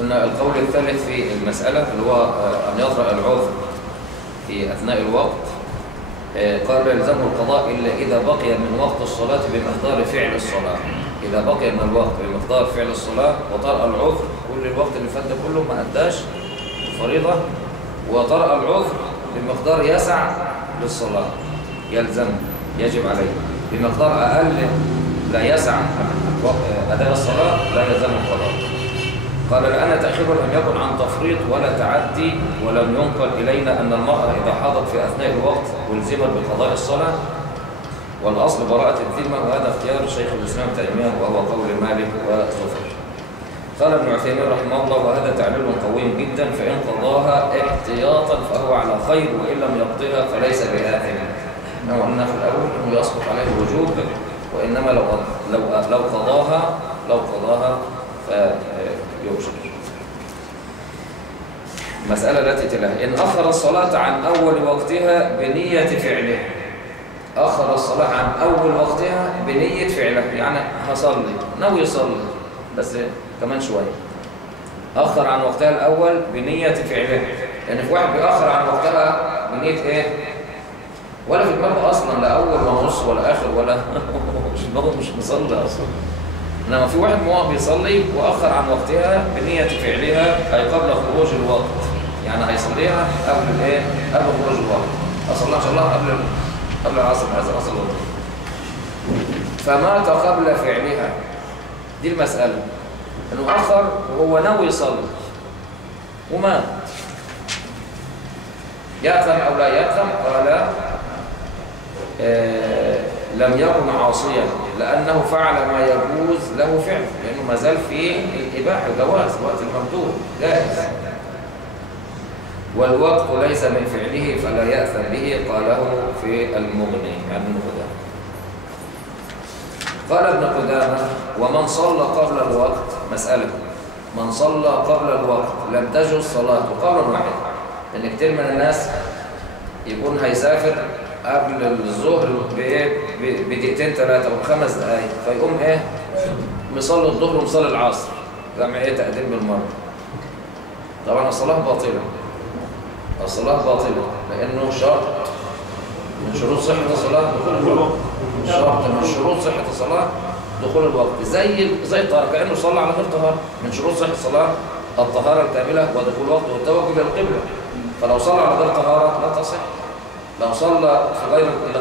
قلنا القول الثالث في المسألة اللي هو أن يطرأ العذر في أثناء الوقت. قال يلزمه القضاء إلا إذا بقي من وقت الصلاة بمقدار فعل الصلاة. إذا بقي من الوقت بمقدار فعل الصلاة وطرأ العذر، كل الوقت اللي فات ده كله ما أداش الفريضة، وطرأ العذر بمقدار يسع للصلاة، يلزمه يجب عليه. بمقدار أقل لا يسع أداء الصلاة لا يلزمه القضاء. قال لأن تأخير لم يكن عن تفريط ولا تعدي، ولم ينقل إلينا أن المرأة إذا حاضت في أثناء الوقت ألزمت بقضاء الصلاة، والأصل براءة الذمة، وهذا اختيار شيخ الإسلام تيمية وهو قول مالك وزفر. قال ابن عثيمين رحمه الله: وهذا تعليل قوي جدا، فإن قضاها احتياطا فهو على خير، وإن لم يقضيها فليس بآثم. إنه قلنا في الأول أنه يسقط عليه الوجوب، وإنما لو قضاها فيوجب. المسألة التي تلها: إن أخر الصلاة عن أول وقتها بنية فعله. أخر الصلاة عن أول وقتها بنية فعله، يعني هصلي ناوي يصلي بس كمان شوية، أخر عن وقتها الأول بنية فعله. يعني في واحد بيأخر عن وقتها بنية إيه؟ ولا في دماغه أصلا لا أول ولا نص ولا آخر ولا مش مصلي أصلا. إنما في واحد ما بيصلي وأخر عن وقتها بنية فعلها، أي قبل خروج الوقت، يعني هيصليها قبل الإيه؟ قبل خروج الوقت. أصلها إن شاء الله قبل العصر، هذا أصل الوقت. فمات قبل فعلها، دي المسألة، إنه أخر وهو ناوي يصلي ومات، يأثم أو لا يأثم؟ قال لم يكن عاصيا، لأنه فعل ما يجوز له فعل، لأنه ما زال في الإباحة، الجواز، وقت الممدود جائز. والوقت ليس من فعله فلا يأثم به، قاله في المغني عن ابن قدامة. قال ابن قدامة: ومن صلى قبل الوقت، مسألة، من صلى قبل الوقت لم تجوز صلاته، قولا واحدا. لأن كتير من الناس يكون هيسافر قبل الظهر بدقيقتين ثلاثة وخمس دقايق، فيقوم ايه مصلي الظهر ومصلي العصر، جمع ايه تقديم بالمرة. طبعا الصلاة باطلة، الصلاة باطلة، لأنه شرط من شروط صحة الصلاة دخول الوقت، شرط من شروط صحة الصلاة دخول الوقت، زي الطهارة، كأنه صلى على غير طهارة. من شروط صحة الصلاة الطهارة الكاملة ودخول الوقت والتوجه إلى القبلة، فلو صلى على غير طهارة لا تصح. لو صلى في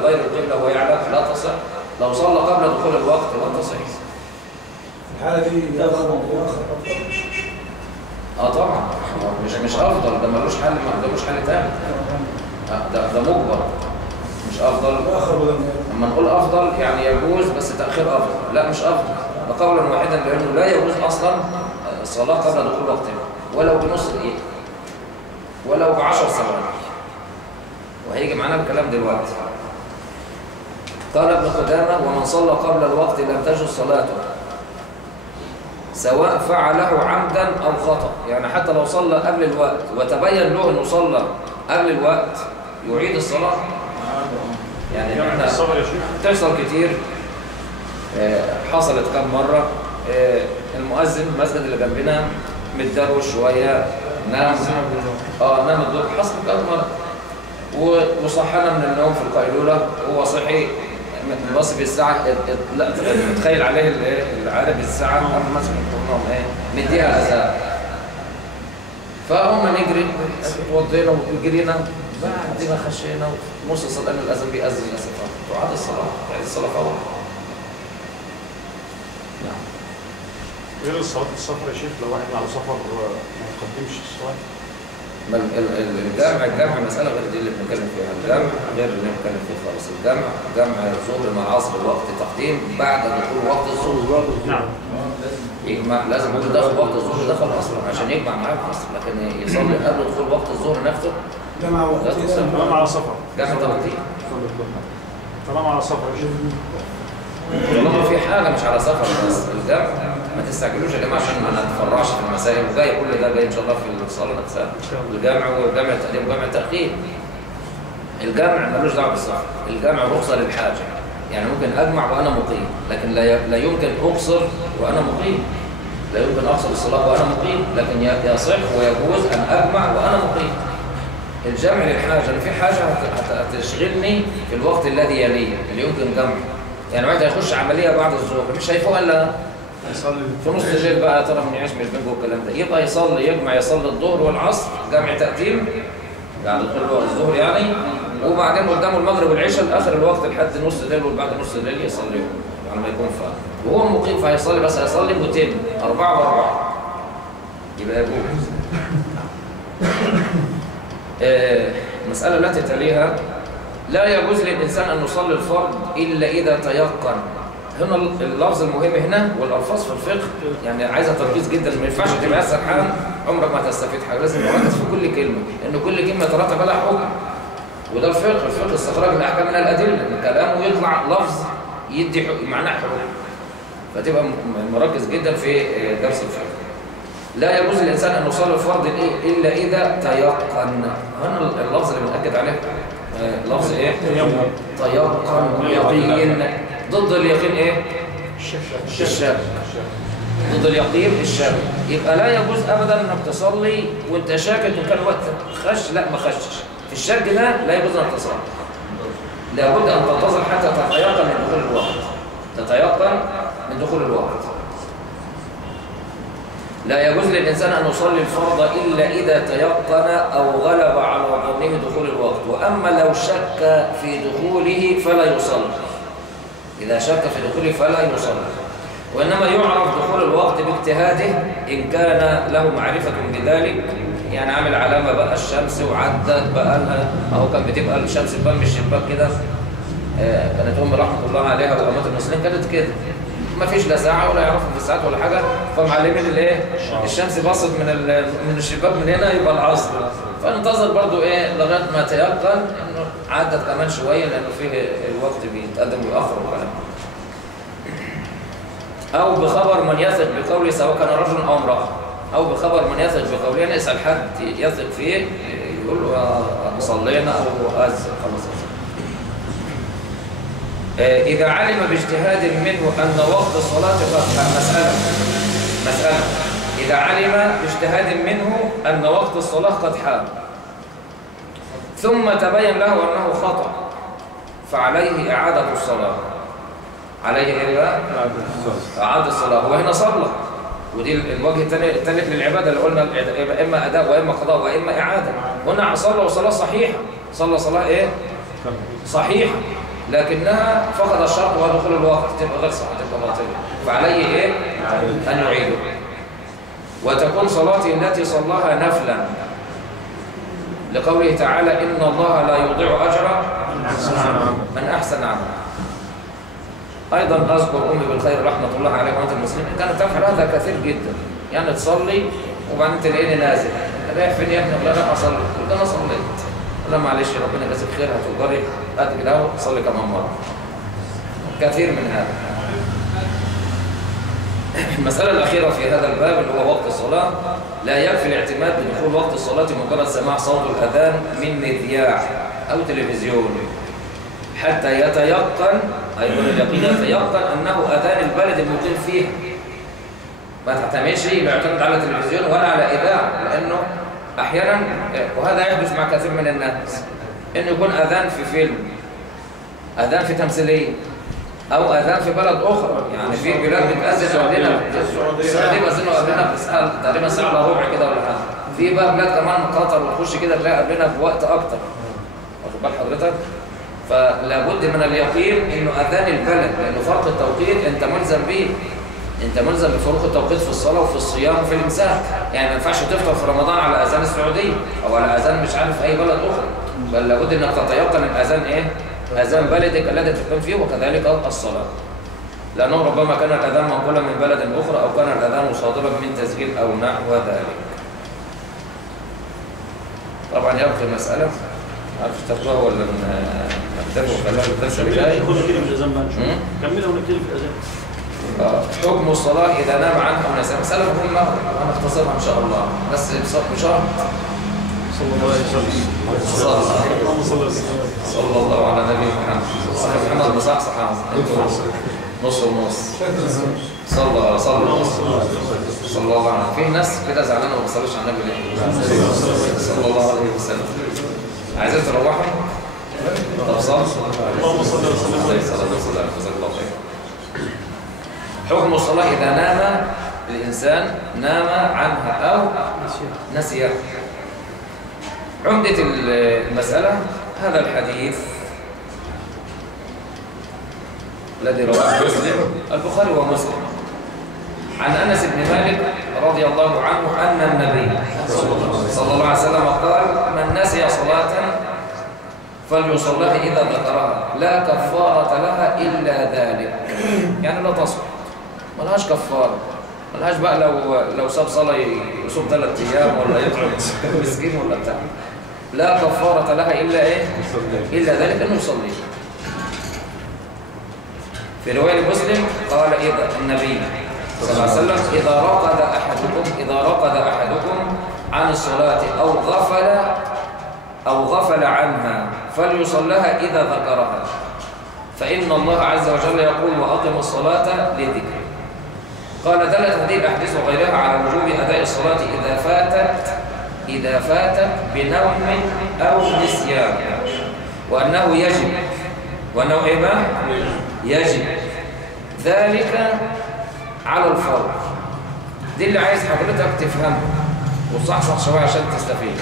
غير القبلة ويعلم لا تصح. لو صلى قبل دخول الوقت لا تصح. الحالة دي يأخر طبعا مش افضل، ده ملوش حل، ما ملوش حل تاني. ده مجبر، مش افضل. لما نقول افضل يعني يجوز، بس تاخير افضل، لا مش افضل، ده قولا واحدا، لانه لا يجوز اصلا الصلاه قبل دخول وقتها، ولو بنص دقيقه، ولو ب10 ثواني، وهيجي معانا الكلام دلوقتي. قال ابن قدامة: ومن صلى قبل الوقت لم تجوز صلاته، سواء فعله عمدا أو خطأ. يعني حتى لو صلى قبل الوقت وتبين له أنه صلى قبل الوقت يعيد الصلاة. يعني احنا تحصل كتير، حصلت كم مرة، المؤذن المسجد اللي جنبنا متدروش شوية، نام الظهر، حصل كم مرة، وصحنا من النوم في القيلولة، هو صحي بص بالساعة، لا تخيل عليه العارف الساعة قبل مثلا كلهم مديها أذان، فهم نجري وضينا وجرينا، بعد ما خشينا ونص صلاة الأذان بيأذن للأسف، وعاد الصلاة فوق. نعم. غير الصلاة السفر يا شيخ، لو واحد على سفر ما يقدمش الصلاة. الجمع مسألة غير دي اللي بنتكلم فيها، الجمع غير اللي بنتكلم فيه خالص. جمع الظهر مع عصر الوقت، تقديم بعد دخول وقت الظهر. نعم. يجمع، لازم يكون دخل وقت الظهر، دخل اصلا عشان يجمع معاه الاصل، لكن يصلي قبل دخول وقت الظهر نفسه جمع وقت، طالما على سفر، جمع تقديم، طالما على سفر. طالما في حاجه مش على سفر. بس الجمع ما تستعجلوش يا جماعه عشان ما نتفرعش في المسائل، وجاي كل ده جاي ان شاء الله في الصلاه نفسها، الجمع وجمع التقديم وجمع التاخير. الجمع ملوش دعوه بالسفر، الجمع رخصه للحاجه، يعني ممكن اجمع وانا مقيم، لكن لا يمكن اقصر وانا مقيم. لا يمكن أقصر الصلاة وأنا مقيم، لكن يصح ويجوز أن أجمع وأنا مقيم. الجمع للحاجة، أنا في حاجة هتشغلني في الوقت الذي يليه اللي يمكن جمع. يعني واحد هيخش عملية بعد الظهر مش هيفوق إلا في نص الليل بقى، ترى من يعيش مش بينجو الكلام ده، يبقى يصلي يجمع، يصلي الظهر والعصر جمع تقديم بعد دخول الظهر يعني، وبعدين قدامه المغرب والعشاء لاخر الوقت لحد نص الليل، وبعد نص الليل يصليهم على ما يكون فاهم. وهو مقيم فهيصلي، بس هيصلي متم 4 و4 يبقى يجوز. المسألة التي تليها: لا يجوز للإنسان أن يصلي الفرض إلا إذا تيقن. هنا اللفظ المهم هنا، والألفاظ في الفقه يعني عايزة تركيز جدا، ما ينفعش تبقى سرحان عمرك ما تستفيد حاجة، لازم تركز في كل كلمة، لأن كل كلمة يترتب لها حكم. وده الفقه استخراج الأحكام من الأدلة، من كلامه يطلع لفظ يدي معناه حكم، فتبقى مركز جدا في درس الفقه. لا يجوز للإنسان أن يصلي الفرض إلا إذا تيقن. هنا اللفظ اللي بنأكد عليه لفظ إيه؟ تيقن، يقين. ضد اليقين إيه؟ الشك. ضد اليقين الشك. يبقى لا يجوز أبدا أنك تصلي وأنت شاكك إن كان وقت خش، لا ما خشش. في الشك ده لا يجوز أن تصلي. لابد أن تنتظر حتى تتيقن من دخول الوقت. تتيقن من دخول الوقت. لا يجوز للإنسان أن يصلي الفرض إلا إذا تيقن أو غلب على ظنه دخول الوقت، وأما لو شك في دخوله فلا يصلي. إذا شك في دخوله فلا يصلي، وإنما يعرف دخول الوقت باجتهاده إن كان له معرفة بذلك. يعني عامل علامة بقى الشمس وعدت بقى لها أهو، كان بتبقى الشمس تبان من الشباك كده. كانت أم رحمة الله عليها وأمات المسلمين كانت كده، ما فيش لا ساعة ولا يعرفوا في الساعات ولا حاجة، فمعلمين الايه؟ الشمس باصت من الشباك من هنا يبقى العصر، فننتظر برضو ايه لغايه ما تيقن انه عدت كمان شويه، لانه فيه الوقت بيتقدم ويأخر وكلام. او بخبر من يثق بقوله سواء كان رجل او امراه، او بخبر من يثق بقوله، يعني اسال حد يثق فيه يقول له صلينا او اذن خلاص. إذا علم باجتهاد منه أن وقت الصلاة قد حان. مسألة إذا علم باجتهاد منه أن وقت الصلاة قد حان، ثم تبين له أنه خطأ، فعليه إعادة الصلاة. عليه إيه بقى؟ إعادة الصلاة. هو هنا صلى، ودي الوجه الثالث للعبادة اللي قلنا إما أداء وإما قضاء وإما إعادة. هنا صلى وصلاة صحيحة، صلى صلاة إيه؟ صحيحة، لكنها فقد الشرط ودخول الوقت، تبقى غير صحيحة، تبقى باطلة، فعليه إيه؟ أن يعيده. وتكون صلاته التي صلاها نفلا، لقوله تعالى إن الله لا يضيع أجر من أحسن عملا. أيضا أذكر أمي بالخير رحمة الله عليها وأنت المسلمين، كانت تفعل هذا كثير جدا. يعني تصلي وبعدين تلاقيني نازل، رايح فين يا ابني؟ والله رايح أصلي. قلت أنا صليت. لا معلش ربنا يجازيك خير، هتقدري قد كده وتصلي كمان مرة. كثير من هذا. المسألة الأخيرة في هذا الباب اللي هو وقت الصلاة، لا يكفي الاعتماد بدخول وقت الصلاة مجرد سماع صوت الأذان من مذياع أو تلفزيون، حتى يتيقن، أيضا اليقين يتيقن أنه أذان البلد المقيم فيه. ما تعتمدش يعتمد على تلفزيون ولا على إذاعة، لأنه أحيانا، وهذا يحدث مع كثير من الناس، إنه يكون أذان في فيلم، أذان في تمثيلية، أو أذان في بلد أخرى. يعني في بلاد بتأذن قبلنا، السعودية بأذنوا قبلنا تقريبا ساعة إلا ربع كده ولا حاجة. في بقى بلاد كمان قطر وتخش كده تلاقي قبلنا بوقت أكتر. واخد بال حضرتك؟ فلا بد من اليقين إنه أذان البلد، لأنه فرق التوقيت أنت ملزم به. أنت ملزم بفروق التوقيت في الصلاة وفي الصيام وفي الإمساك. يعني ما ينفعش تفطر في رمضان على أذان السعودية أو على أذان مش عارف أي بلد أخرى، بل لابد أنك تتيقن الأذان إيه؟ أذان بلدك الذي تقيم فيه، وكذلك الصلاة، لأنه ربما كان الأذان منقولا من بلد أخرى، أو كان الأذان صادرا من تسجيل أو نحو ذلك. طبعا يبقى مسألة عارف تقرأها ولا نكتبه وخلاها الدرس اللي جاي. كملها ونكتب في الأذان. حكم الصلاة إذا نام عنها أو نسيها. مسألة مهمة هنختصرها إن شاء الله، بس بشرط صلى الله عليه وسلم. صلى الله على نبينا محمد. محمد بصحصح نص ونص. صلى الله عليه وسلم. في ناس كده زعلانه ما بيصلوش على النبي ليه؟ صلى الله عليه وسلم. عايزين تروحوا؟ طب صلوا. اللهم صل وسلم عليه الصلاه والسلام. جزاك الله خير. حكم الصلاه اذا نام الانسان عنها او نسيها. عمدة المسألة هذا الحديث الذي رواه مسلم البخاري ومسلم عن أنس بن مالك رضي الله عنه أن النبي صلى الله عليه وسلم قال من نسي صلاة فليصلها إذا ذكرها لا كفارة لها إلا ذلك. يعني لا تصح، ملهاش كفارة، ملهاش بقى لو ساب صلاة يصوم 3 أيام ولا يطعم مسكين ولا بتاع. لا كفارة لها إلا إيه؟ إلا ذلك أنه يصلي. في رواية مسلم قال إذا النبي صلى الله عليه وسلم إذا رقد أحدكم عن الصلاة أو غفل عنها فليصلها إذا ذكرها فإن الله عز وجل يقول وأقم الصلاة لذكري. قال دلت هذه الأحاديث وغيرها على وجوب أداء الصلاة إذا فاتت بنوم أو نسيان وأنه إيه بقى؟ يجب ذلك على الفور. دي اللي عايز حضرتك تفهمها وتصحصح شوية عشان تستفيد.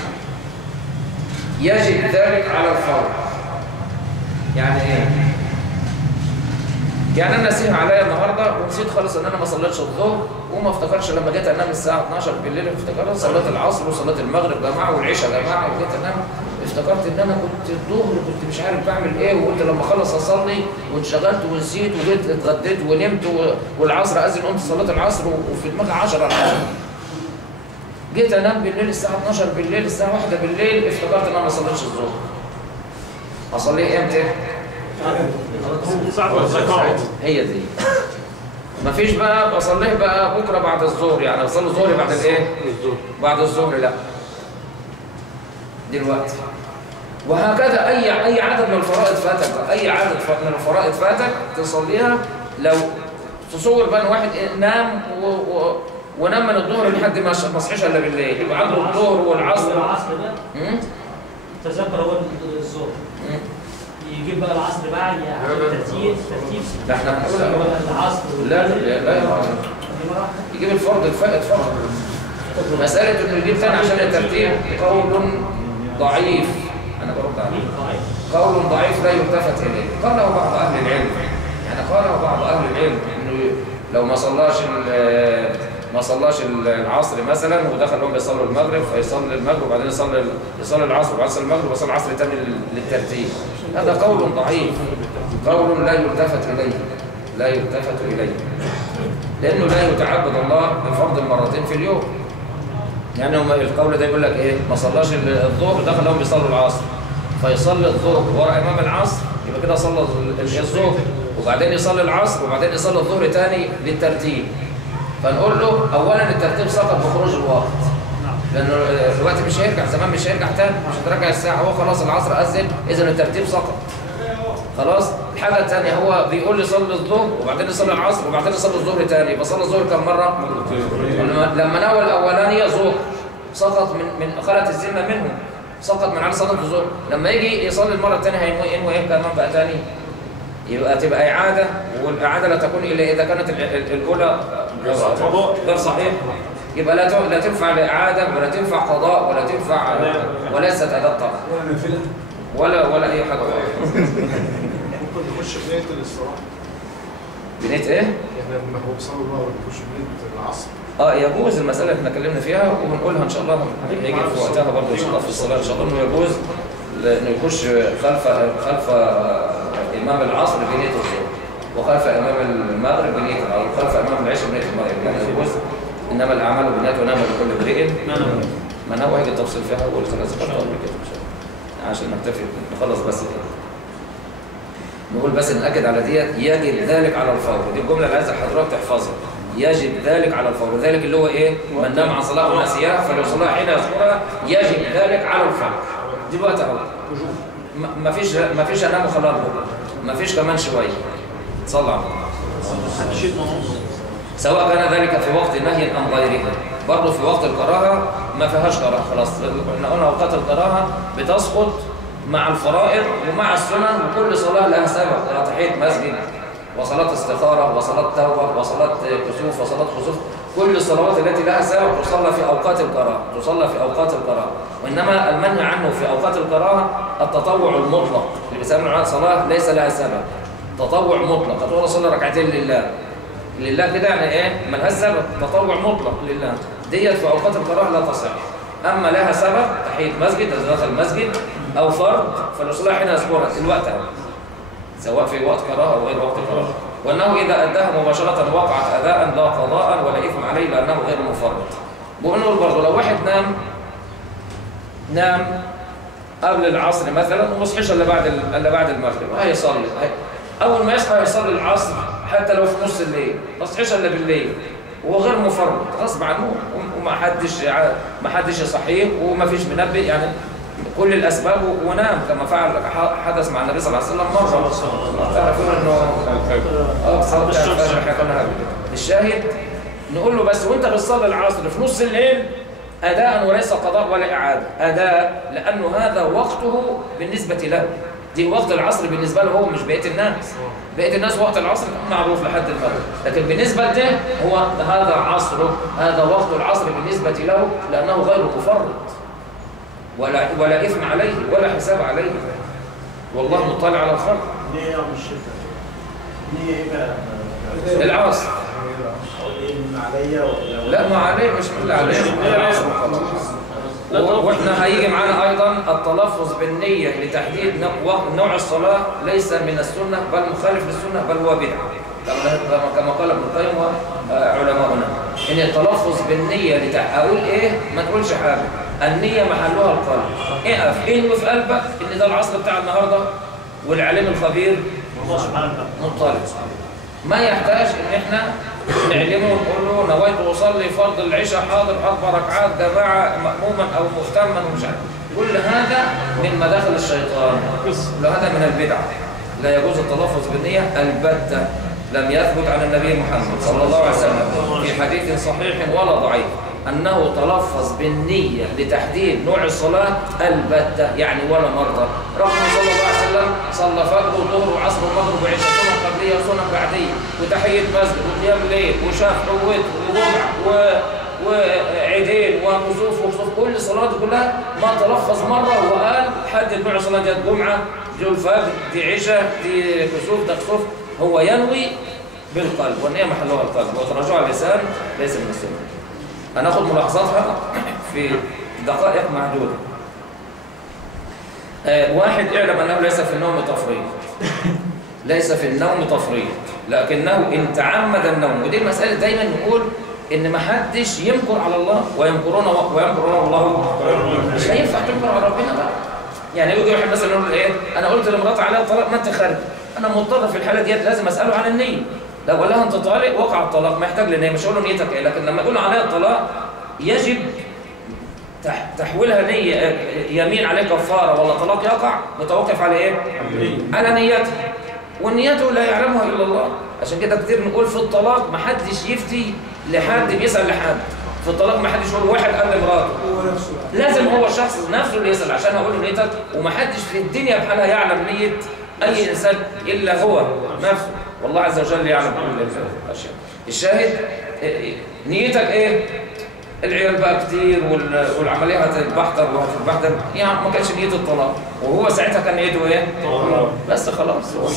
يجب ذلك على الفور يعني ايه؟ يعني انا نسيها عليا النهارده ونسيت خالص ان انا ما صليتش الظهر وما افتكرش لما جيت انام الساعه 12 بالليل افتكرت صلاه العصر وصلاه المغرب جماعه والعشاء جماعه وجيت انام افتكرت ان انا كنت الظهر كنت مش عارف بعمل ايه وقلت لما اخلص اصلي وانشغلت ونسيت وجيت اتغديت ونمت والعصر اذن قمت صلاه العصر وفي دماغي 10 على 10. جيت انام بالليل الساعه 12 بالليل الساعه 1 بالليل افتكرت ان انا ما صليتش الظهر. اصلي امتى؟ هي دي. مفيش بقى بصليه بقى بكره بعد الظهر يعني اصلي الظهر بعد الايه؟ بعد الظهر لا. دلوقتي وهكذا اي عدد من الفرائض فاتك اي عدد من الفرائض فاتك تصليها. لو تصور بقى واحد نام ونام من الظهر لحد ما صحيش الا بالليل يبقى عنده الظهر والعصر ده تذكر هو الظهر يجيب بقى العصر بقى ترتيب لا احنا هنقول العصر لا يجيب الفرض الفائت فرض. مسألة انه يجيب ثاني عشان الترتيب قول ضعيف. انا برد عليه قول ضعيف لا يلتفت اليه. قاله بعض اهل العلم انه لو ما صلاش العصر مثلا ودخل لهم بيصلوا المغرب فيصلي المغرب وبعدين يصلي العصر وبعدين يصلي المغرب ويصلي العصر تاني للترتيب. هذا قول ضعيف، قول لا يلتفت اليه لانه لا يتعبد الله بفرض مرتين في اليوم. يعني القول ده يقول لك ايه؟ ما صلاش الظهر دخل لهم بيصلوا العصر فيصلي الظهر ورا امام العصر يبقى كده صلى الظهر وبعدين يصلي العصر وبعدين يصلي الظهر تاني للترتيب. فنقول له اولا الترتيب سقط بخروج الوقت لانه الوقت مش هيرجع زمان مش هيرجع تاني مش هترجع الساعه هو خلاص العصر اذن اذا الترتيب سقط خلاص. الحاجه الثانيه هو بيقول لي صلي الظهر وبعدين يصلي العصر وبعدين يصلي الظهر تاني يبقى صلي الظهر كم مره؟ لما نوى الاولانيه ظهر سقط من خلت الذمه منه سقط من على صلاه الظهر. لما يجي يصلي المره الثانيه هينوي ايه كمان بقى تاني يبقى تبقى اعاده والاعاده لا تكون الا اذا كانت الاولى غير صحيح يبقى لا تنفع الاعاده ولا تنفع قضاء ولا تنفع وليست اداه طبعا ولا اي حاجه ممكن نخش بنية الاستراحة. بنية ايه؟ احنا لما هو بيصلي الله ونخش بنية العصر. يجوز المسألة اللي احنا اتكلمنا فيها وبنقولها ان شاء الله هيجي في وقتها برضه ان شاء الله في الصلاة ان شاء الله انه يجوز انه يخش خلف امام العصر بنية الظهر وخلف امام المغرب بنية العصر وخلف امام العشاء بنية المغرب يعني يجوز. انما الاعمال بنيته ونعمل لكل امرئ ما نوى هيجي التفصيل فيها هو اللي خلاص ذكرته قبل كده ان شاء الله عشان نكتفي نخلص بس كده. نقول بس نأكد على ديت يجب ذلك على الفور. دي الجملة اللي عايز حضرتك تحفظها. يجب ذلك على الفور. ذلك اللي هو ايه؟ من نام عن صلاة ونسيها فليصليها حين يذكرها يجب ذلك على الفور. دي بقى اهو. ما فيش انام وخلاص ما فيش كمان شوية. صلى على سواء كان ذلك في وقت نهي أم غيره. برضه في وقت الكراهة ما فيهاش كراهة خلاص. احنا قلنا أوقات الكراهة بتسقط مع الفرائض ومع السنن، وكل صلاة لها سبب، تحية مسجد وصلاة استخارة وصلاة توبة وصلاة كسوف وصلاة خسوف، كل الصلوات التي لها سبب تصلى في أوقات الكراهة، تصلى في أوقات الكراهة. وإنما المنهي عنه في أوقات الكراهة التطوع المطلق اللي بيسمونه صلاة ليس لها سبب، تطوع مطلق. هتقول أصلي ركعتين لله كده يعني إيه؟ ملهاش سبب، تطوع مطلق لله، ديت في أوقات الكراهة لا تصح. أما لها سبب تحية مسجد، دخل المسجد أو فرض، فالرسول حين يذكرها الوقت سواء في وقت كراهة أو غير وقت كراهة. وأنه إذا أداها مباشرة وقعت أداء لا قضاء ولا إثم عليه لأنه غير مفرط. بنقول برضه لو واحد نام قبل العصر مثلا وما صحيش إلا بعد المغرب وهيصلي، أول ما يصحى يصلي العصر حتى لو في نص الليل، ما صحيش إلا بالليل وهو غير مفرط غصب عنه، وما حدش يصحيه وما فيش منبه، يعني كل الأسباب ونام كما فعل حدث مع النبي صلى الله عليه وسلم مرة. تعرفون أنه الشاهد نقول له بس وانت بتصلي العصر في نص الليل أداء وليس قضاء ولا إعادة، أداء لأنه هذا وقته بالنسبة له، دي وقت العصر بالنسبة له هو، مش بقية الناس. بقية الناس وقت العصر معروف لحد المغرب، لكن بالنسبة له هو هذا عصره، هذا وقت العصر بالنسبة له لأنه غير مفرط ولا إثم عليه ولا حساب عليه، والله مطلع على الخلق. ليه يا عم الشيخ؟ ليه ايه بقى؟ العصر عليا ولا لا، ما عليه، مش من اللي عليه العصر وخلاص. واحنا هيجي معانا ايضا التلفظ بالنية لتحديد نوع الصلاة ليس من السنة بل مخالف للسنة بل هو بدعة، كما قال ابن القيم وعلماؤنا ان التلفظ بالنية اقول ايه؟ ما تقولش حاجة، النية محلها القلب. اقف انوي في قلبك ان ده العصر بتاع النهارده والعليم الخبير الله سبحانه وتعالى مطلع، ما يحتاج ان احنا نعلمه ونقول له نويت اصلي فرض العشاء حاضر 4 ركعات جماعه مأموما او مهتما ومش عارف، كل هذا من مداخل الشيطان، كل هذا من البدع. لا يجوز التلفظ بالنية البتة، لم يثبت عن النبي محمد صلى الله عليه وسلم في حديث صحيح ولا ضعيف أنه تلفظ بالنية لتحديد نوع الصلاة البتة، يعني ولا مرة. رغم صلى الله عليه وسلم صلى فجر وظهر وعصر ومغرب وعشاء، سنة قبلية وسنة بعدية، وتحية مسجد وقيام ليل وشفع ووتر وجمعة وعيدين وكسوف وخسوف، كل الصلوات كلها ما تلفظ مرة وقال حدد نوع الصلاة دي جمعة، دي الفجر، دي عشاء، دي كسوف، ده كسوف. هو ينوي بالقلب، والنية محلها القلب، وتراجع اللسان ليس من السنة. هناخد ملاحظاتها في دقائق معدودة. واحد اعلم أنه ليس في النوم تفريط، ليس في النوم تفريط، لكنه إن تعمد النوم، ودي المسألة دايما نقول إن ما حدش يمكر على الله، ويمكرون الله، مش هينفع تمكر على ربنا بقى. يعني يجي واحد مثلا يقول إيه، أنا قلت لمراتي عليها الطلاق ما أنت خارج، أنا مضطر في الحالة ديت لازم أسأله عن النية. لو قال لها أنت طالق وقع الطلاق، محتاج لنية، مش هقول له نيتك إيه، لكن لما يقول له عليها الطلاق يجب تحويلها نية، يمين عليه كفارة ولا طلاق يقع، متوقف على إيه؟ على نيته، والنيته لا يعلمها إلا الله. عشان كده كتير نقول في الطلاق ما حدش يفتي لحد بيسأل لحد، في الطلاق ما حدش يقول واحد قال لمراته، لازم هو الشخص نفسه اللي يسأل عشان أقول له نيتك، وما حدش في الدنيا بحالها يعلم نية أي إنسان إلا هو نفسه، والله عز وجل يعلم كل الأشياء. الشاهد نيتك إيه؟ العيال بقى كتير والعملية هتتبحتر وهتتبحتر، يعني ما كانش نية الطلاق، وهو ساعتها كان نيته إيه؟ بس خلاص هو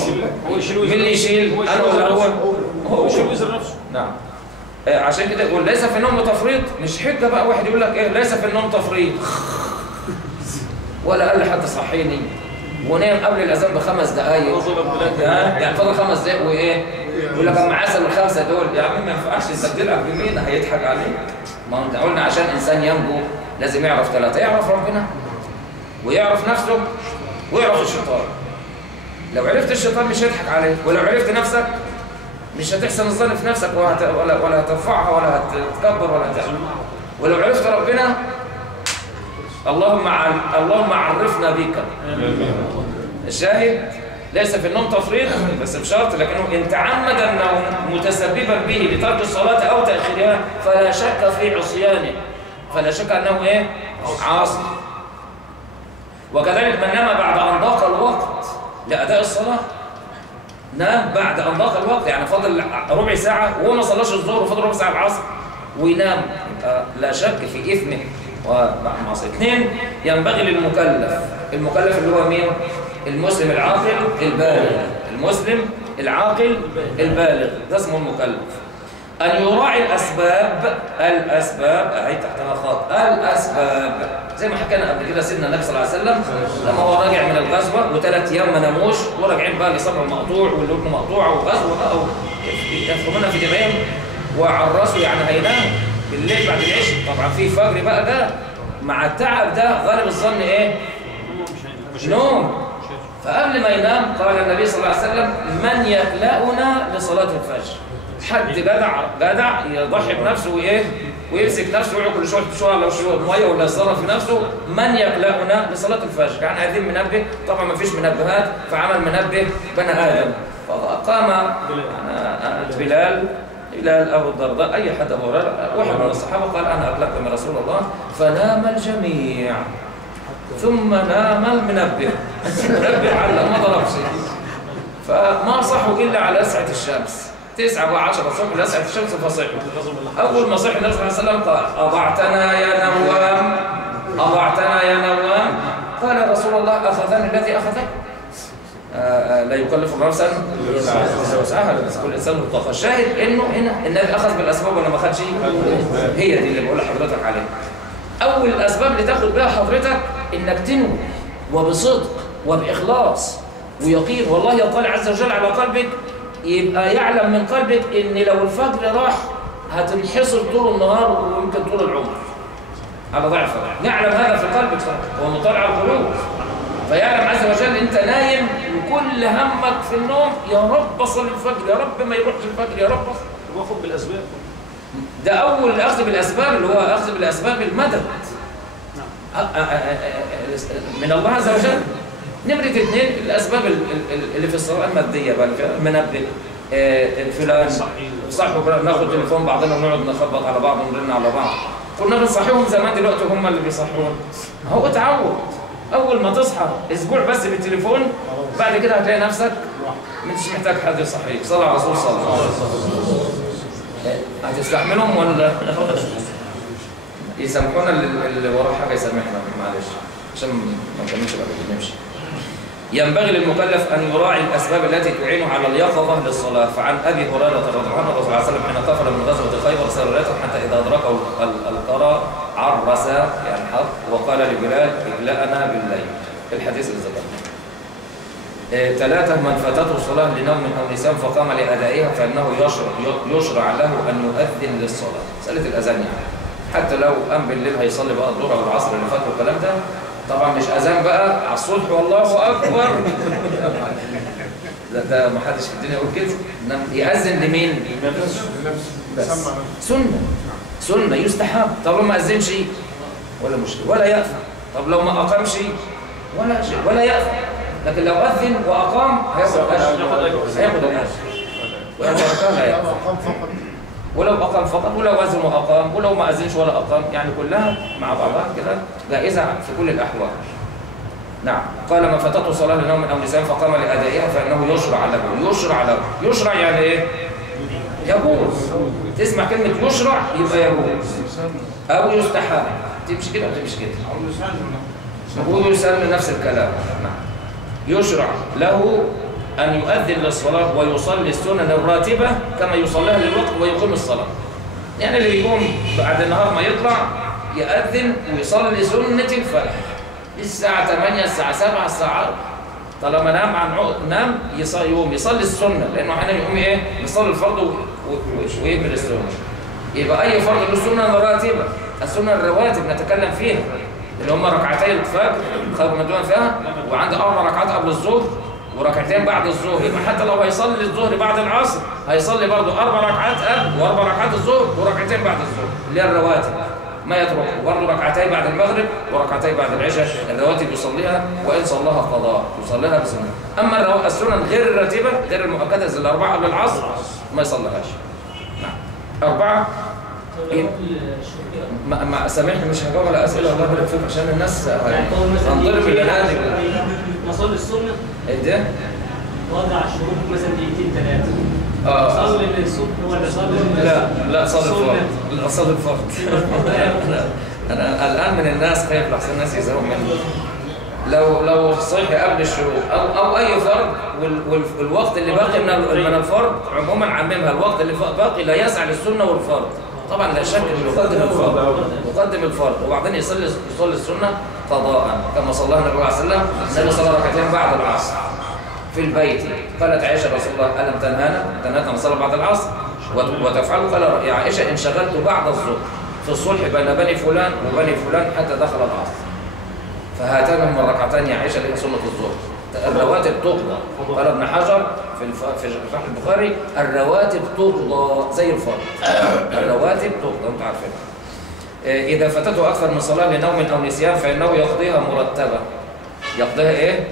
يشيل وزر، مين اللي يشيل؟ أنا ولا هو يشيل وزر نفسه. نعم. عشان كده يقول ليس في النوم تفريط، مش حجة بقى واحد يقول لك إيه ليس في النوم تفريط، ولا قال لحد صحيني ونام قبل الأذان ب5 دقايق، يعني فضل 5 دقايق وإيه؟ يقول لك أما عسل ال5 دول، يا عم ما ينفعش تسجلها بمين، هيضحك عليك. ما انت قلنا عشان إنسان ينجو لازم يعرف 3، يعرف ربنا ويعرف نفسه ويعرف الشيطان. لو عرفت الشيطان مش هيضحك عليك، ولو عرفت نفسك مش هتحسن الظن في نفسك ولا هترفعها ولا هتكبر ولا هتعمل. ولو عرفت ربنا اللهم عرفنا بك. الشاهد ليس في النوم تفريط بس بشرط، لكنه إن تعمد النوم متسببا به لترك الصلاة أو تأخيرها فلا شك في عصيانه، فلا شك أنه إيه؟ عاصي. وكذلك من نام بعد أن ضاق الوقت لأداء الصلاة، نام بعد أن ضاق الوقت، يعني فاضل ربع ساعة وهو ما صلاش الظهر وفاضل ربع ساعة العصر وينام، لا شك في إثمه ومعصية. 2 ينبغي للمكلف، المكلف اللي هو مين؟ المسلم العاقل البالغ، المسلم العاقل البالغ ده اسمه المكلف، أن يراعي الأسباب أهي تحتها خط، الأسباب زي ما حكينا قبل كده سيدنا النبي صلى الله عليه وسلم لما هو راجع من الغزوة و3 أيام ما ناموش وراجعين بقى لصبر مقطوع والودن مقطوعة وغزوة بقى يدخلون في دمائهم وعرسوا، يعني هينام بالليل بعد العشاء، طبعا في فجر بقى ده مع التعب ده غالب الظن إيه؟ نوم. فقبل ما ينام قال النبي صلى الله عليه وسلم من يكلأنا لصلاة الفجر، حد جدع يضحي بنفسه وايه ويمسك نفسه ويقعد كل شويه لو شويه ميه ولا يصرف في نفسه، من يكلأنا لصلاه الفجر، يعني عايزين منبه، طبعا ما فيش منبهات فعمل منبه بني ادم، فقام بلال ابو الدرداء اي حد ابو هريره واحد من الصحابه قال انا اكلكم يا رسول الله، فنام الجميع ثم نام المنبه على ما ضربش، فما صحوا الا على لسعه الشمس 9 و10 الصبح لسعة الشمس فصحوا. أول ما صح النبي صلى الله عليه وسلم قال أضعتنا يا نوام، أضعتنا يا نوام، قال يا رسول الله أخذني الذي أخذك؟ لا يكلف الله نفسا إلا وسعها، كل إنسان مطلق. الشاهد إنه هنا النبي أخذ بالأسباب ولا ما أخذش؟ هي دي اللي بقول لحضرتك عليها. أول الأسباب اللي تاخد بها حضرتك إنك تنوي وبصدق وبإخلاص ويقين، والله يطلع عز وجل على قلبك، يبقى يعلم من قلبك ان لو الفجر راح هتنحصر طول النهار ويمكن طول العمر على ضعف، يعلم هذا في قلبك، هو مطلع القلوب، فيعلم عز وجل انت نايم وكل همك في النوم يا رب اصل الفجر، يا رب ما يروحش الفجر، يا رب واخد بالاسباب. ده اول اخذ بالاسباب اللي هو اخذ بالاسباب المدد من الله عز وجل. نمرة 2 الأسباب اللي في الصلاة المادية بقى، المنبه فلان صحوا ناخد تليفون بعضنا ونقعد نخبط على بعض ونرن على بعض، كنا بنصحيهم زمان دلوقتي هم اللي بيصحون، هو تعود. أول ما تصحى أسبوع بس بالتليفون بعد كده هتلاقي نفسك مش محتاج حد يصحيك. صلى على الرسول صلى الله عليه وسلم. هتستحملهم ولا يسامحونا اللي وراه حاجة يسامحنا معلش عشان ما نكملش بقى نمشي. ينبغي للمكلف أن يراعي الأسباب التي تعينه على اليقظة للصلاة. فعن أبي هريرة رضي الله عنه صلى الله عليه وسلم حين قفل من غزوة خيبر سريته حتى إذا أدركه القرى عرس يعني حط وقال لبلال اكلأنا بالليل، الحديث اللي ذكرناه. 3 من فاتته الصلاة لنوم أو نسيان فقام لأدائها فإنه يشرع له أن يؤذن للصلاة، مسألة الأذان يعني، حتى لو قام بالليل هيصلي بقى الظهر أو العصر اللي فات والكلام ده، طبعا مش أذان بقى على الصبح والله أكبر ده ما حدش في الدنيا يقول كده، يأذن لمين؟ بس سنة يستحب. طب لو ما أذنش ولا مشكلة ولا يأثم، طب لو ما أقامش ولا شيء ولا يأثم، لكن لو أذن وأقام هياخد الأجر ولو أقام فقط ولو أذن وأقام ولو ما أذنش ولا أقام، يعني كلها مع بعضها كده جائزة في كل الأحوال. نعم. قال ما فاتته صلاة لنوم أو نسيان فقام لأدائها فإنه يشرع له. يشرع يعني إيه؟ يجوز. تسمع كلمة يشرع يبقى يجوز أو يستحب، تمشي كده وتمشي كده، هو يسأل نفس الكلام. نعم. يشرع له أن يؤذن للصلاة ويصلي السنن الراتبة كما يصليها للوقت ويقيم الصلاة. يعني اللي يقوم بعد النهار ما يطلع يؤذن ويصلي سنة الفجر الساعة 8 الساعة 7 الساعة، طالما نام نام يقوم يصلي السنة، لأنه أحيانا يقوم إيه يصلي الفرض ويهمل السنة. يبقى أي فرض له سنة راتبة، السنة الرواتب نتكلم فيها اللي هم ركعتي الفجر خير من دون فيها، وعنده 4 ركعات قبل الظهر وركعتين بعد الظهر، يبقى حتى لو هيصلي الظهر بعد العصر هيصلي برضه 4 ركعات قبل و4 ركعات الظهر وركعتين بعد الظهر اللي هي الرواتب ما يترك، برضه ركعتين بعد المغرب وركعتين بعد العشاء، الرواتب يصليها وإن صلاها قضاء يصليها بسنة. أما السنن غير الراتبة غير المؤكدة زي 4 قبل العصر ما يصليهاش. نعم. 4 ما سامحني مش هجاوب على اسئله الله يبارك فيك عشان الناس هنضرب البنادق. نصلي السنه ايه ده؟ وضع الشروط مثلا دقيقتين 3 صلي الصبح ولا صلي لا صلي الفرض. لا صلي الفرض. انا الان من الناس خايف لحسن الناس يزهقوا مني. لو صحي قبل الشروق او اي فرض والوقت اللي باقي من الفرض عموما عممها، الوقت اللي باقي لا يسعى للسنه والفرض. طبعا لا شك انه يقدم الفرض وبعدين يصلي السنه قضاء كما صلى النبي صلى الله عليه وسلم. النبي صلى ركعتين بعد العصر في البيت. قالت عائشه رسول الله الم تنهانا ان نصلي بعد العصر وتفعل؟ قال يا عائشه انشغلت بعد الظهر في الصلح بين بني فلان وبني فلان حتى دخل العصر. فهاتان هم الركعتان يا عائشه اللي هي سنه الظهر. الرواتب تقضى. قال ابن حجر في شرح البخاري الرواتب تقضى زي الفرض. الرواتب تقضى انتم عارفين. اذا فاتته اكثر من صلاه لنوم او نسيان فانه يقضيها مرتبه. يقضيها ايه؟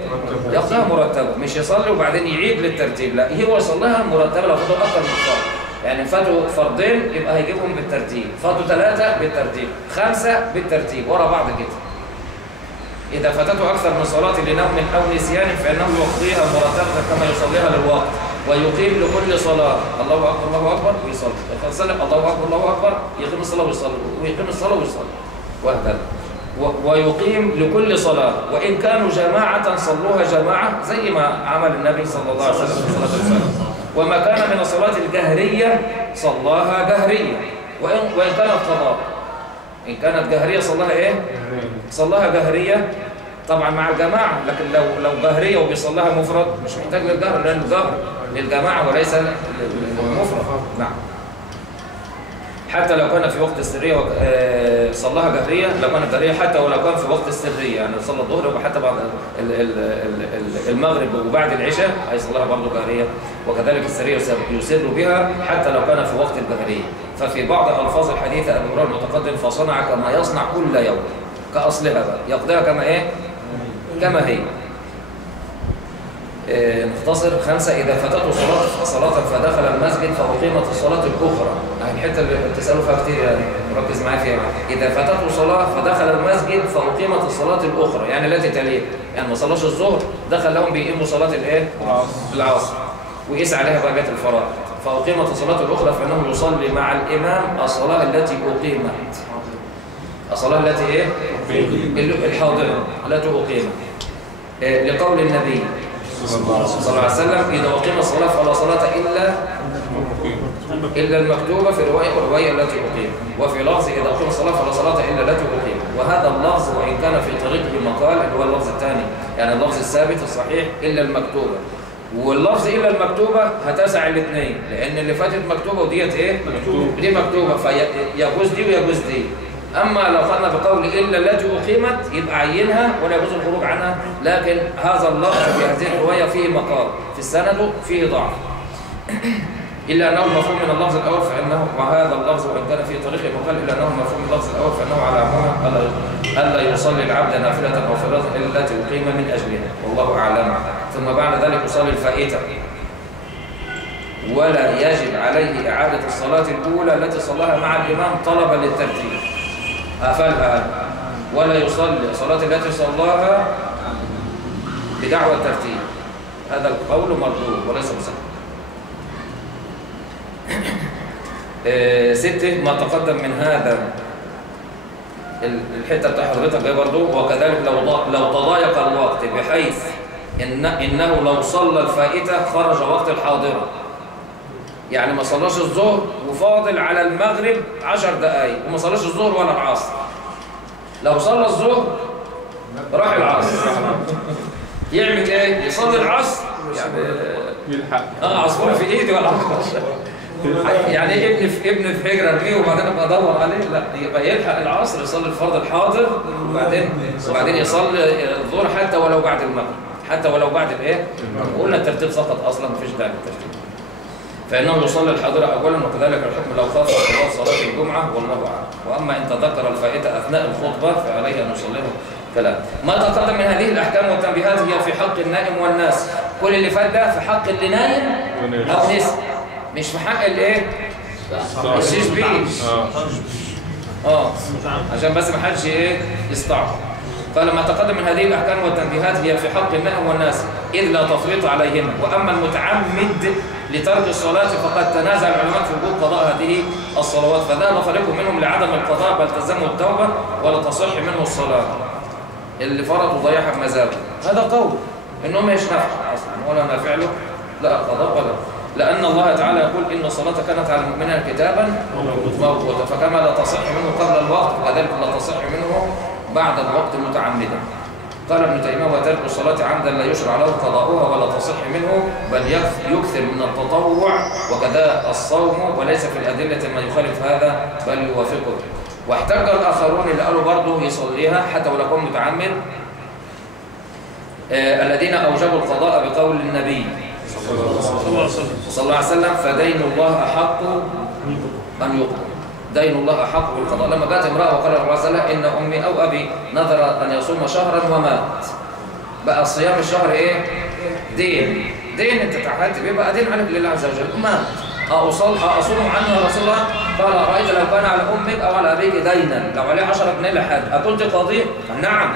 يقضيها مرتبه، مش يصلي وبعدين يعيد للترتيب، لا هو يصليها مرتبه. لو فاتوا اكثر من فرض يعني فاتوا فرضين يبقى هيجيبهم بالترتيب، فاتوا 3 بالترتيب، 5 بالترتيب ورا بعض كده. إذا فاتته أكثر من صلاة لنوم أو نسيان فإنه يقضيها مرتبة كما يصليها للوقت ويقيم لكل صلاة الله أكبر الله أكبر ويصلي، يصلي الله أكبر الله أكبر يقيم الصلاة ويصلي ويقيم الصلاة ويصلي وهكذا. ويقيم لكل صلاة وإن كانوا جماعة صلوها جماعة زي ما عمل النبي صلى الله عليه وسلم في صلاة الفجر. وما كان من الصلاة الجهرية صلاها جهرية وإن كانت قضاء. إن كانت جهرية صلاها إيه؟ صلاها جهرية طبعا مع الجماعة، لكن لو جهرية وبيصلاها مفرد مش محتاج للجهر لأن الجهر للجماعة وليس للمفرد. نعم. حتى لو كان في وقت السرية صلاها جهرية، لو كانت جهرية حتى ولو كان في وقت السرية يعني صلى الظهر وحتى بعد المغرب وبعد العشاء هيصلاها برضه جهرية، وكذلك السرية يسر بها حتى لو كان في وقت الجهرية. ففي بعض ألفاظ الحديث أبي هريرة المتقدم فصنع كما يصنع كل يوم كأصلها بقى يقضيها كما إيه؟ كما هي. نختصر. 5 إذا فاتته صلاة فدخل المسجد فأقيمت الصلاة الأخرى. الحتة اللي بتسألوا فيها كتير يعني ركز معايا فيها. إذا فاتته صلاة فدخل المسجد فأقيمت الصلاة الأخرى يعني التي تليها، يعني ما صلاش الظهر دخل لهم بيقيموا صلاة الإيه؟ العصر ويقيس عليها بقى بقية الفرائض. فأقيمت الصلاة الأخرى فإنه يصلي مع الإمام الصلاة التي أقيمت. الصلاة التي إيه؟ الحاضرة التي أقيمت. لقول النبي صلى الله عليه وسلم إذا أقيم الصلاة فلا صلاة إلا المكتوبة في الرواية التي أقيم، وفي لفظ إذا أقيم الصلاة فلا صلاة إلا التي أقيم. وهذا اللفظ وإن كان في طريقه مقال اللي هو اللفظ الثاني يعني اللفظ الثابت الصحيح إلا المكتوبة، واللفظ إلا المكتوبة هتسع الاثنين لأن اللي فاتت مكتوبة وديت إيه؟ دي مكتوبة فيجوز دي ويجوز دي. أما لو قلنا بقول إلا التي أقيمت يبقى عينها ولا يجوز الخروج عنها، لكن هذا اللفظ في هذه الرواية فيه مقال في السند فيه ضعف إلا أنه مفهوم من اللفظ الأول فإنه وهذا اللفظ وإن كان في طريقه مقال إلا أنه مفهوم من اللفظ الأول فإنه على عمومه ألا يصلي العبد نافلة أو فريضة إلا التي أقيم من أجلها والله أعلم. ثم بعد ذلك يصلي الفائتة ولا يجب عليه إعادة الصلاة الأولى التي صلاها مع الإمام طلبا للترتيب أفلها ولا يصلي الصلاة التي صلاها بدعوى الترتيب. هذا القول مردود وليس بصحيح. 6 ما تقدم من هذا الحتة بتاع حضرتك جاي برضو. وكذلك لو تضايق الوقت بحيث إنه لو صلى الفائتة خرج وقت الحاضرة، يعني ما صلاش الظهر وفاضل على المغرب 10 دقائق وما صلاش الظهر ولا العصر، لو صلى الظهر راح العصر يعمل ايه؟ يصلي العصر يعني يلحق عصفوره في ايدي ولا يعني ابن في حجر ارميه وبعدين ابقى ادور عليه، لا يبقى يلحق العصر يصلي الفرض الحاضر وبعدين يصلي الظهر حتى ولو بعد المغرب، حتى ولو بعد الايه؟ قلنا الترتيب سقط اصلا مفيش داعي للترتيب. فانه يصلي الحاضره اولا وكذلك الحكم لو خاف صلاه الجمعه والله اعلم. واما ان تذكر الفائته اثناء الخطبه فعليه ان يصليها كلام. ما تقدم من هذه الاحكام والتنبيهات هي في حق النائم والناس. كل اللي فات ده في حق اللي نايم او نسي. مش في حق الايه؟ التشبيه. عشان بس ما حدش ايه يستعب. قال ما تقدم من هذه الاحكام والتنبيهات هي في حق النائم والناس اذ لا تفريط عليهما، واما المتعمد لترك الصلاه فقد تنازع العلماء في وجوب قضاء هذه الصلوات، فذهب فريق منهم لعدم القضاء بل تلزموا التوبه ولا تصح منه الصلاه. اللي فرط وضيعها بمزاجه هذا قول انه مش نافع اصلا ولا نافع له لا قضاء ولا، لأن الله تعالى يقول إن الصلاة كانت على المؤمنين كتابا موقوتا، فكما لا تصح منه قبل الوقت كذلك لا تصح منه بعد الوقت متعمدا. قال ابن تيمية وترك الصلاة عمدا لا يشرع له قضاؤها ولا تصح منه بل يكثر من التطوع وكذا الصوم، وليس في الأدلة ما يخالف هذا بل يوافقه. واحتج الآخرون اللي قالوا برضه يصليها حتى ولو كان متعمد الذين أوجبوا القضاء بقول النبي صلى الله عليه وسلم فدين الله أحق أن يقضى. دين الله أحق بالقضاء. لما جاءت امرأة وقال الله عز وجل إن أمي أو أبي نذر أن يصوم شهرا ومات، بقى الصيام الشهر إيه؟ دين أنت تعهدت بيه بقى دين عليك لله عز وجل. مات أصوم عنه يا رسول الله؟ قال أرأيت لو كان على أمك أو على أبيك دينا لو عليه 10 جنيه لحد أكنت قاضيه؟ نعم.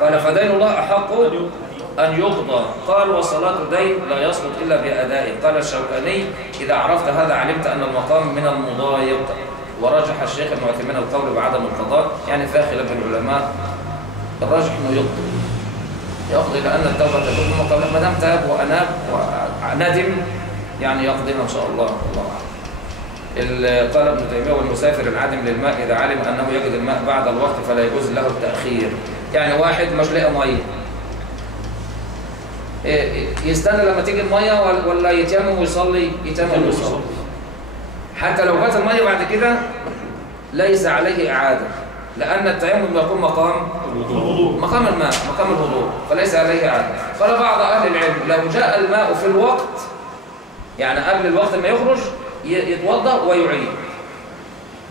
قال فدين الله أحق أن يقضى. قال والصلاة دين لا يسقط إلا بأدائه. قال الشوكاني إذا عرفت هذا علمت أن المقام من المضايق. ورجح الشيخ ابن عثيمين القول بعدم القضاء، يعني فيها خلاف العلماء. الراجح انه يقضي لان التوبه تكون قبل ما دام تاب واناب وندم يعني يقضيها ان شاء الله. قال ابن تيميه والمسافر العادم للماء اذا علم انه يجد الماء بعد الوقت فلا يجوز له التاخير. يعني واحد مش لاقي ميه يستنى لما تيجي الميه ولا يتيمم ويصلي؟ يتيمم ويصلي حتى لو جات الميه بعد كده ليس عليه اعاده، لان التيمم يكون مقام الماء مقام الوضوء فليس عليه اعاده. قال بعض اهل العلم لو جاء الماء في الوقت يعني قبل الوقت ما يخرج يتوضا ويعيد،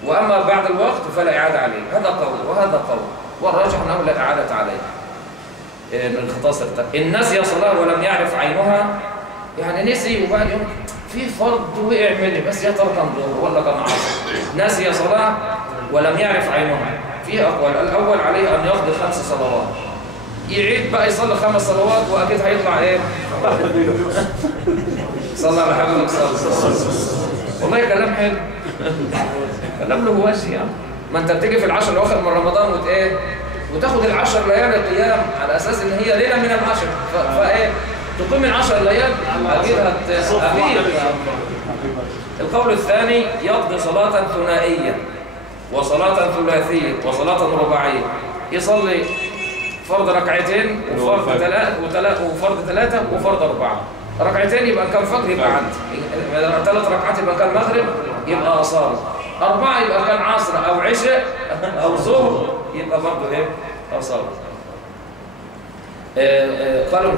واما بعد الوقت فلا اعاده عليه. هذا قول وهذا قول، والراجح انه لا اعاده عليه. نختصر النسي صلاه ولم يعرف عينها، يعني نسي وبعد يوم في فرض وقع مني بس يا ترى كان ظهر ولا كان عصر، نسي صلاه ولم يعرف عينها. في اقوال، الاول عليه ان يقضي 5 صلوات، يعيد بقى يصلي 5 صلوات واكيد هيطلع ايه؟ صلى على حبيبك صلى. والله كلام حلو كلام له وجه يعني. ما انت بتيجي في ال10 الاواخر من رمضان وتاخد ال10 ليالي قيام على اساس ان هي ليله من ال10 فايه تقيم من 10 ليال اكيد القول الثاني يقضي صلاه ثنائيه وصلاه ثلاثيه وصلاه رباعيه، يصلي فرض 2 وفرض 3 وفرض 3 وفرض 4. 2 يبقى كان فجر يبقى عد، 3 ركعات يبقى كان مغرب يبقى اصابه، 4 يبقى كان عصر او عشاء او ظهر يبقى برضه ايه اصابه. قالوا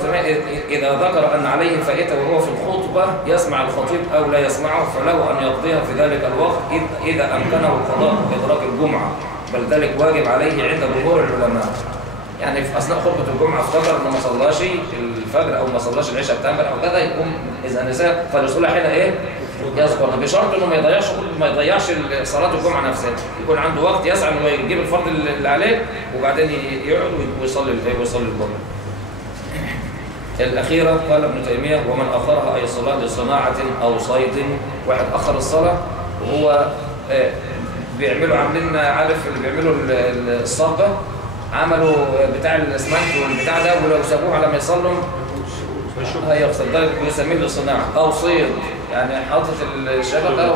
إذا ذكر أن عليه فائتة وهو في الخطبة يسمع الخطيب أو لا يسمعه فله أن يقضيها في ذلك الوقت إذا أمكنه القضاء إدراك الجمعة، بل ذلك واجب عليه عند جمهور العلماء. يعني في أثناء خطبة الجمعة افتكر إنه ما صلاش الفجر أو ما صلاش العشاء بتاعه أو كذا، يقوم إذا نساء فالرسول حين إيه؟ يذكرها بشرط إنه ما يضيعش صلاة الجمعة نفسها، يكون عنده وقت يسعى إنه يجيب الفرض اللي عليه وبعدين يقعد ويصلي الجمعة. الأخيرة قال ابن تيمية ومن أخرها أي صلاة لصناعة أو صيد، واحد أخر الصلاة وهو بيعملوا عاملين عارف اللي بيعملوا الصبة عملوا بتاع الاسمنت والبتاع ده ولو سابوه على ما يصلوا هيفصل، ده بيسميه للصناعة. أو صيد يعني حاطط الشبكة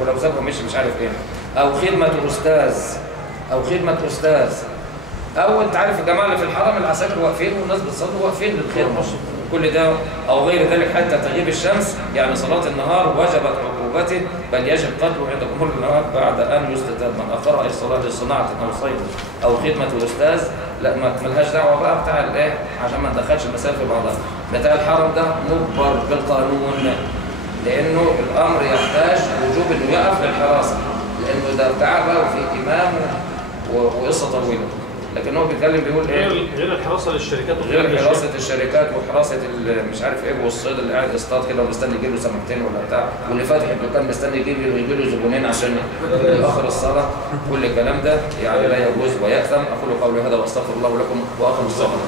ولو سابه مش عارف إيه. أو خدمة أستاذ أو أنت عارف الجماعة اللي في الحرم العساكر واقفين والناس بتصلي واقفين للخدمة، كل ده أو غير ذلك حتى تغيب الشمس، يعني صلاة النهار وجبت عقوبته بل يجب قتله عند جمهور العلماء بعد أن يستتاب. من أخر أي صلاة لصناعة أو صيد أو خدمة الأستاذ لا ملهاش دعوة بقى بتاع الإيه عشان ما ندخلش المسائل في بعضها. بتاع الحرم ده مجبر بالقانون لأنه الأمر يحتاج وجوب إنه يقف للحراسة، لأنه ده بتاع بقى وفي إمام وقصة طويلة. لكن هو بيتكلم بيقول ايه؟ غير الحراسه للشركات، غير حراسه الشركات وحراسه مش عارف ايه، والصيد اللي قاعد يصطاد كده ومستني يجيب له سمكتين ولا بتاع، واللي فاتح الدكان مستني يجيب له زبونين عشان ياخر الصلاه. كل الكلام ده يعني لا يجوز ويأثم. اقول قولي هذا واستغفر الله لكم واقم الصلاه.